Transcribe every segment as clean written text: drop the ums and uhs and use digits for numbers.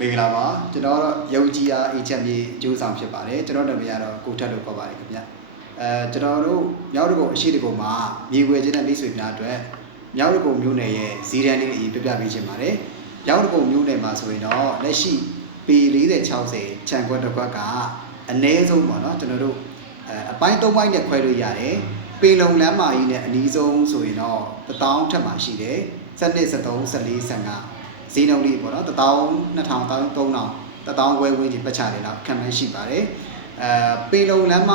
မင်္ဂလာပါကျွန်တော်တော့ယုံကြည်အားအေးချမ်းမြေအကျိုးဆောင်ဖြစ်ပါတယ်ကျွန်တော်နာမည်ကတော့ကိုထက်လို့ခေါ်ပါတယ်ခင်ဗျကျွန်တော်တို့မြောက်တကုံအရှိတကုံမှာမြေွယ်ခြင်းနဲ့မိတ်ဆွေများအတွက်မြောက်တကုံမျိုးနယ်ရဲ့ဇီရန်လေးအရေးပြပြပေးခြင်းပါတယ်မြောက်တကုံမျိုးနယ်မှာဆိုရင်တော့လက်ရှိပေ40-60ခြံခွက်တစ်ခွက်ကအနည်းဆုံးပေါ့နော်ကျွန်တော်တို့အပိုင်း3ပိုင်းနဲ့ခွဲလို့ရတယ်ပေလုံလမ်းမကြီးနဲ့အနီးဆုံးဆိုရင်တော့1000ထက်မှရှိတယ်7 13 14 15ဈေးနှုန်းလေးပေါ့နော်12000 3000 1000ခွဲဝန်းကျင်ပတ်ချတယ်တော့ခံမှန်းရှိပါတယ်ပေလုံလမ်းမ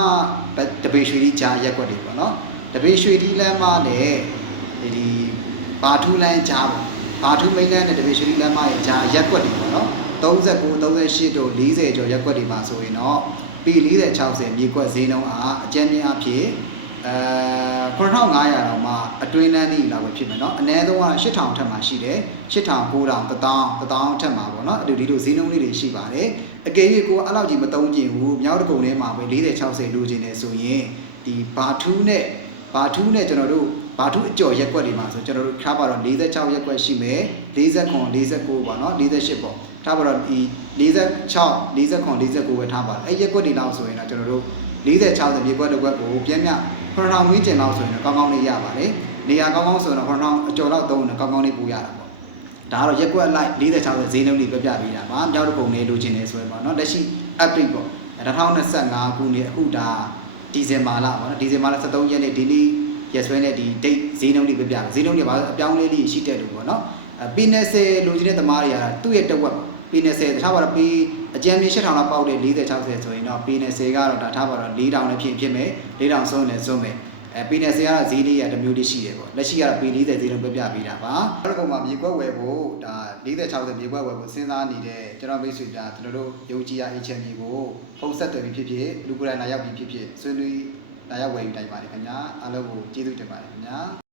တပေရွှေဒီကြားရက်ွက်တွေပေါ့နော်တပေရွှေဒီလမ်းမနဲ့ဒီဘာထူးလမ်းကြားပေါ့ဘာထူးမိန်းလမ်းနဲ့တပေရွှေဒီလမ်းမရဲ့ကြားရက်ွက်တွေပေါ့နော်39 38တို့40ကျော်ရက်ွက်တွေမှာဆိုရင်တော့ပေ40-60မြေကွက်ဈေးနှုန်းအားအကျဉ်းများအဖြစ်9500တောင်မှအတွင်းလမ်းလေးလောက်ပဲဖြစ်မယ်เนาะအနည်းဆုံးက8000ထက်မှရှိတယ်8000 9000 1000ထက်မှပေါ့เนาะဒီလိုဈေးနှုန်းလေးတွေရှိပါတယ်အကယ်၍ကိုအဲ့လောက်ကြီးမသုံးကျင်ဘူးမြောက်တကုံထဲမှာပဲ40-60လိုချင်နေဆိုရင်ဒီဘာထူးနဲ့ကျွန်တော်တို့ဘာထူးအကျော်ရက်ွက်တွေမှာဆိုကျွန်တော်တို့ထားပါတော့46ရက်ွက်ရှိမယ်49 49ပေါ့เนาะ48ပေါ့ထားပါတော့ဒီ46 49 49ပဲထားပါအဲ့ရက်ွက်တွေလောက်ဆိုရင်တော့ကျွန်တော်တို့40-60မြေကွက်တစ်ကွက်ကိုပြန်မြ9000ဝန်းကျင်လောက်ဆိုရင်တော့ကောင်းကောင်းလေးရပါတယ်နေရာကောင်းကောင်းဆိုတော့9000အကျော်လောက်သုံးရင်ကောင်းကောင်းလေးပို့ရတာပေါ့ဒါကတော့ရက်ကွက်လိုက်40-60ဈေးနှုန်းတွေပြပြပေးတာပါမြောက်တကုံလေးလိုချင်နေဆိုရင်ပေါ့နော်လက်ရှိ update ပေါ့2025ခုနှစ်အခုဒါဒီဇင်ဘာလပေါ့နော်ဒီဇင်ဘာလ23ရက်နေ့ဒီနေ့ရက်စွဲနဲ့ဒီ date ဈေးနှုန်းတွေပြပြဈေးနှုန်းတွေဘာအပြောင်းလဲလေးရှိတဲ့လို့ပေါ့နော်ပေ20လိုချင်တဲ့သမားတွေကသူ့ရဲ့တဝက်ပေ20ထားပါတော့ပေအကျဉ်းမြေ8000လောက်ပေါက်တဲ့40-60ဆိုရင်တော့ပေ20ကတော့ဒါထားပါတော့4000နဲ့ဖြစ်မယ်4000ဆုံးနဲ့ဆုံးမယ်ပေ20ကတော့ဈေးလေးရတစ်မျိုးလေးရှိတယ်ပေါ့လက်ရှိကတော့ပေ40ဈေးလုံးပြပြပေးတာပါနောက်တစ်ခုမှာမြေကွက်ဝယ်ဖို့ဒါ40-60မြေကွက်ဝယ်ဖို့စဉ်းစားနေတဲ့ကျွန်တော်မိတ်ဆွေများကျွန်တော်တို့ယုံကြည်ရ HM ကိုဖုန်းဆက်သွယ်ပြီးဖြစ်လူကိုယ်တိုင်လာရောက်ပြီးဖြစ်ဆွေးနွေးလာရောက်ဝယ်ယူတိုင်ပါတယ်ခင်ဗျာအားလုံးကိုကျေးဇူးတင်ပါတယ်ခင်ဗျာ